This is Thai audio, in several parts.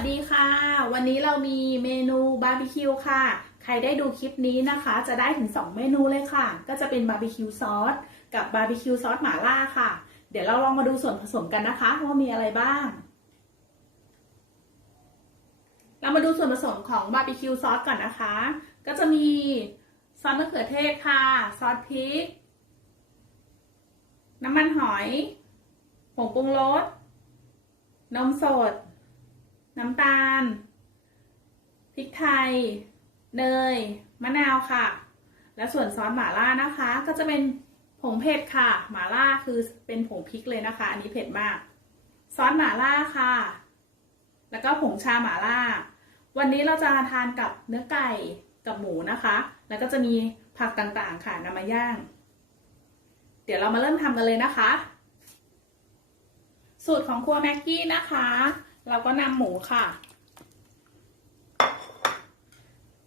สวัสดีค่ะ วันนี้เรามีเมนูบาร์บีคิวค่ะ ใครได้ดูคลิปนี้นะคะ จะได้ถึง 2 เมนูเลยค่ะ ก็จะเป็นบาร์บีคิวซอสกับบาร์บีคิวซอสหม่าล่าค่ะ เดี๋ยวเราลองมาดูส่วนผสมกันนะคะ ว่ามีอะไรบ้าง เรามาดูส่วนผสมของบาร์บีคิวซอสก่อนนะคะ ก็จะมีซอสมะเขือเทศค่ะ ซอสพริก น้ำมันหอย ผงปรุงรสนมสด น้ำตาล พริกไทย เนย มะนาวค่ะ และส่วนซอสหม่าล่านะคะ ก็จะเป็นผงเผ็ดค่ะ หม่าล่าคือเป็นผงพริกเลยนะคะ อันนี้เผ็ดมาก ซอสหม่าล่าค่ะ แล้วก็ผงชาหม่าล่า วันนี้เราจะทานกับเนื้อไก่กับหมูนะคะ แล้วก็จะมีผักต่างๆค่ะนำมาย่าง เดี๋ยวเรามาเริ่มทำกันเลยนะคะ สูตรของครัวแม็กกี้นะคะ เราก็นำหมูค่ะ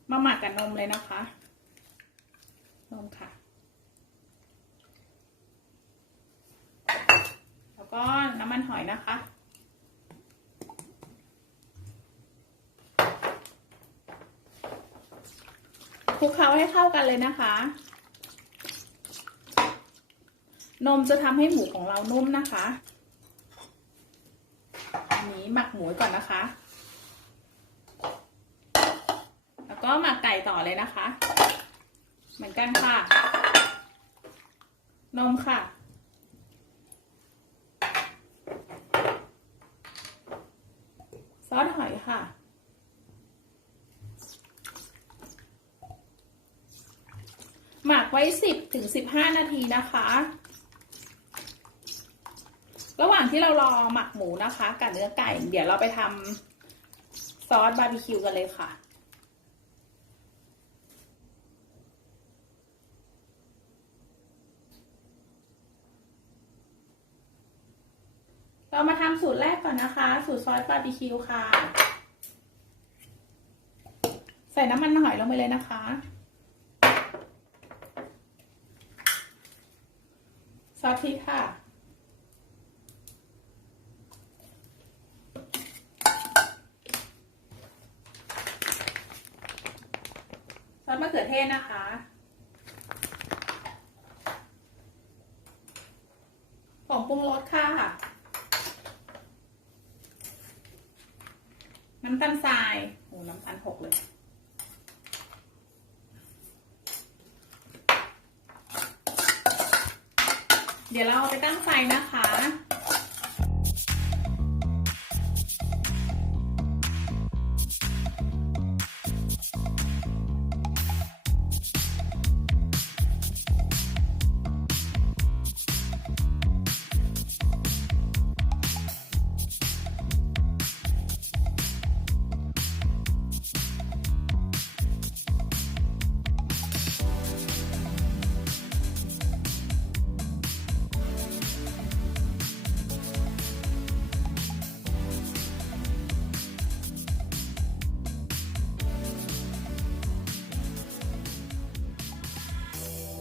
มาหมักกับนมเลยนะคะ นมค่ะ แล้วก็น้ำมันหอยนะคะคลุกเคล้าให้เข้ากันเลยนะคะ นมจะทำให้หมูของเรานุ่มนะคะ หมักหมูก่อนนะคะ แล้วก็หมักไก่ต่อเลยนะคะ เหมือนกันค่ะ นมค่ะ ซอสหอยค่ะหมักไว้ 10ถึง15 นาทีนะคะ ระหว่างที่เรารอหมักหมูนะคะกับเนื้อไก่ เดี๋ยวเราไปทำซอสบาร์บีคิวกันเลยค่ะเรามาทำสูตรแรกก่อนนะคะ สูตรซอสบาร์บีคิวค่ะ ใส่น้ำมันหอยลงไปเลยนะคะ ซอสพริกค่ะ อสมะเขือเทศนะคะ ผงปรุงรสค่ะ น้ำตาลทรายโอ้น้ำตาลหกเลยเดี๋ยวเราเอาไปตั้งไฟนะคะ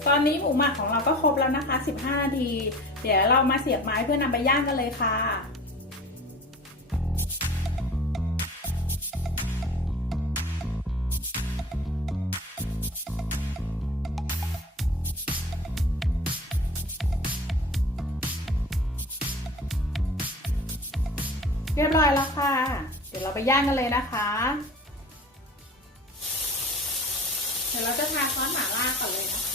ตอนนี้หมูหมักของเราก็ครบแล้วนะคะ 15 นาที เดี๋ยวเรามาเสียบไม้เพื่อนำไปย่างกันเลยค่ะเรียบร้อยแล้วค่ะ เดี๋ยวเราไปย่างกันเลยนะคะ เดี๋ยวเราจะทาซอสหม่าล่าก่อนเลยนะคะ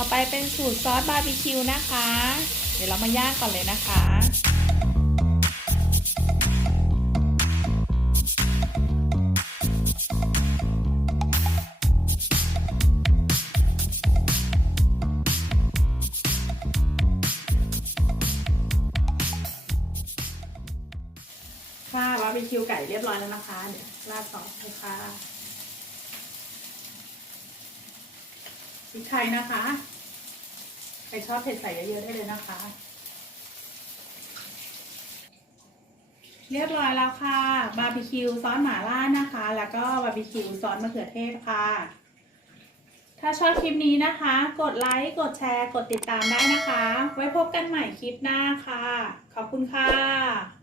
่อไปเป็นสูตรซอสบาร์บีคิวนะคะ เดี๋ยวเรามาย่างก่อนเลยนะคะค่ะบาร์บีคิวไก่เรียบร้อยแล้วนะคะ เดี๋ยวราดซอสเลยค่ะ พริกไทยนะคะใครชอบเผ็ดใส่เยอะๆได้เลยนะคะ เรียบร้อยแล้วค่ะ บาร์บีคิวซอสหม่าล่านะคะ แล้วก็บาร์บีคิวซอสมะเขือเทศค่ะ ถ้าชอบคลิปนี้นะคะ กดไลค์ กดแชร์ กดติดตามได้นะคะ ไว้พบกันใหม่คลิปหน้าค่ะ ขอบคุณค่ะ